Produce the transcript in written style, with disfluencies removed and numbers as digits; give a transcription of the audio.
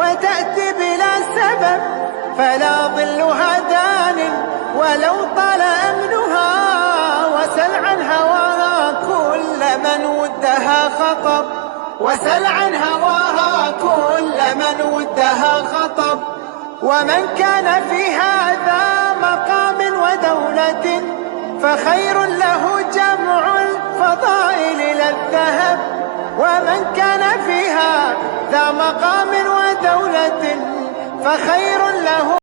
وتأتي بلا سبب، فلا ظلها دان ولو طال أمنها. وسل عن هواها كل من ودها خطب، وسل عن هواها كل من ودها خطب. ومن كان فيها ذا مقام ودولة فخير له جمع الفضائل لا الذهب. ومن كان فيها ذا مقام ودولة فخير له